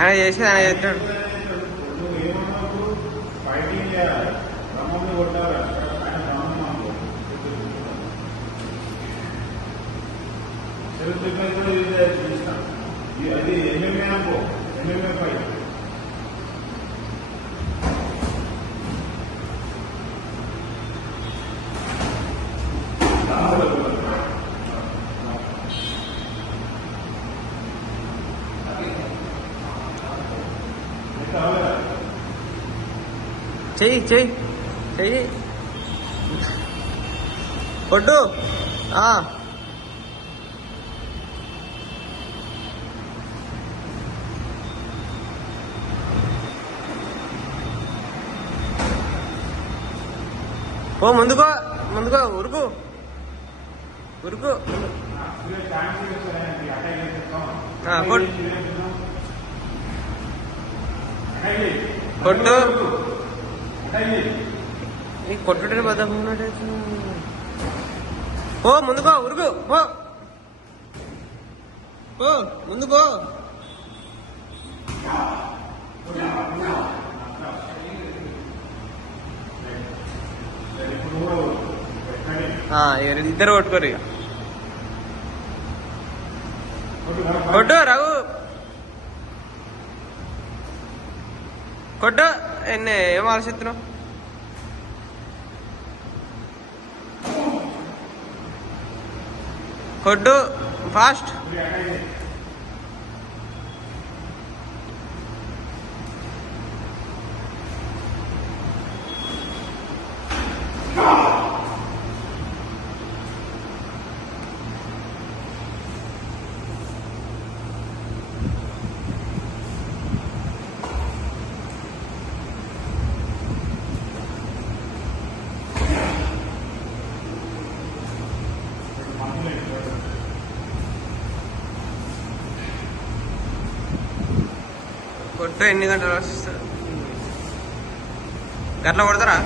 ఆయన చేసి ఆయన చేస్తాడు. అది ఎంఎంఏ అనుకో, ఎంఎంఏ ఫైట్. చెయ్యి చెయ్యి చెయ్యి కొట్టు. ఓ ముందుకో ముందుకో ఉరుకు ఉరుకు. కొట్టు కొట్టుడే పద ఓ ముందుకో ఉరుకు ఓ ముందుకో. ఇద్దరు కొట్టుకోరు ఇక. కొట్టు రఘు కొట్టు. ఏం ఆలోచిస్తున్నావు? కొట్టు ఫాస్ట్. కొట్టు. ఎన్ని గంటలు రాసిస్తారు? గట్ల కొడతారా?